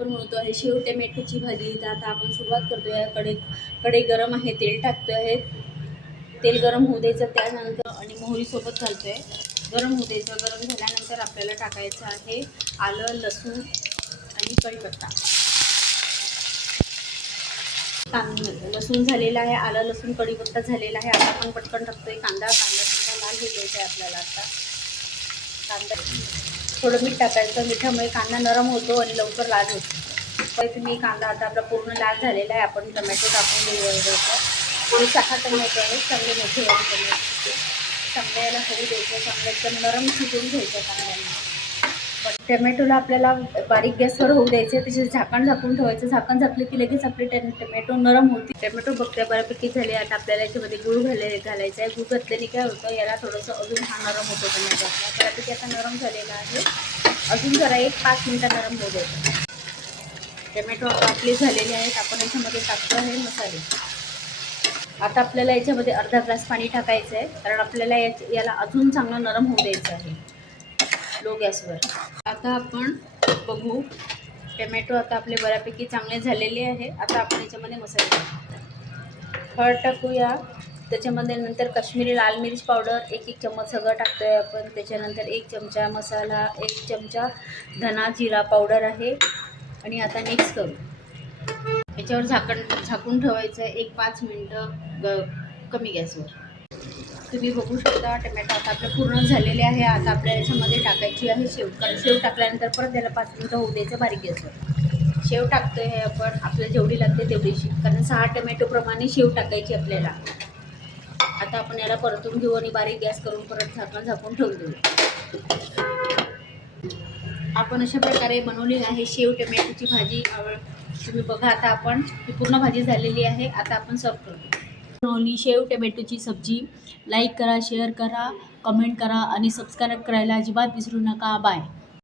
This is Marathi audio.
आपण म्हणतो आहे शेव टोमॅटोची भाजी. तर आता आपण सुरुवात करतो आहे. कढई गरम आहे, तेल टाकतो आहे. तेल गरम होऊ द्यायचं, त्यानंतर आणि मोहरी सोबत घालतो आहे. गरम होऊ द्यायचं. गरम झाल्यानंतर आपल्याला टाकायचं आहे आलं, लसूण आणि कढीपत्ता. लसूण झालेला आहे, आलं लसूण कढीपत्ता झालेला आहे. आता आपण पटकन टाकतोय कांदा समजा लाल होऊ द्यायचा आहे आपल्याला. आता कांदा थोडं मीठ टाकायचं. मिठामुळे कांदा नरम होतो आणि लवकर लाल होतो. तुम्ही कांदा आता आपला पूर्ण लाल झालेला आहे. आपण टोमॅटो टाकून द्यायचं. 6 टोमॅटो आहेत, चांगले मोठे टोमॅटो. चांगले याला होऊ द्यायचं, चांगलं एकदम नरम शिजवून घ्यायचं कांद्याला. टोमॅटोला आपल्याला बारीक गॅसवर होऊ द्यायचं. त्याचे झाकण झाकून ठेवायचं. झाकण झाकलं की लगेच आपले टोमॅटो नरम होते. टोमॅटो बघते बऱ्यापैकी झाले. आता आपल्याला याच्यामध्ये गूळ घालायचा आहे. गूळ घातल्याने काय होतं, याला थोडंसं अजून नरम होतो टोमॅटो. आपला बऱ्यापैकी आता नरम झालेला आहे. अजून जरा 1-5 मिनटं नरम होऊ द्यायचं. टोमॅटो आपले झालेले आहेत. आपण याच्यामध्ये टाकतो आहे मसाले. आता आपल्याला याच्यामध्ये अर्धा ग्लास पाणी टाकायचं आहे, कारण आपल्याला याला अजून चांगलं नरम होऊ द्यायचं आहे लो गॅसवर. आता आपण बघू, टोमॅटो आता आपले बऱ्यापैकी चांगले झालेले आहे. आता आपण याच्यामध्ये मसाले हळद टाकूया. त्याच्यामध्ये नंतर काश्मीरी लाल मिर्च पावडर 1 चम्मच सगळं टाकतो आहे आपण. त्याच्यानंतर 1 चमचा मसाला, 1 चमचा धना जिरा पावडर आहे. आणि आता मिक्स करू. याच्यावर झाकून ठेवायचं आहे 1-5 मिनटं कमी गॅसवर. तुम्ही बघू शकता टोमॅटो आता आपलं पूर्ण झालेले आहे. आता आपल्याला याच्यामध्ये टाकायची आहे शेव. कारण शेव टाकल्यानंतर परत त्याला 5 मिनटं होऊ द्यायचं बारीक गॅसवर. शेव टाकतो आहे आपण आपल्याला जेवढी लागते तेवढीशी, कारण 6 टोमॅटोप्रमाणे शेव टाकायची आपल्याला. आता आपण याला परतून घेऊ आणि बारीक गॅस करून परत झाकून ठेवून देऊ. आपण अशा प्रकारे बनवली आहे शेव टोमॅटोची भाजी. तुम्ही बघा, आता आपण ही पूर्ण भाजी झालेली आहे. आता आपण सर्व करतो. बनवली शेव टोमॅटोची सब्जी. लाईक करा, शेअर करा, कमेंट करा आणि सबस्क्राईब करायला अजिबात विसरू नका. बाय.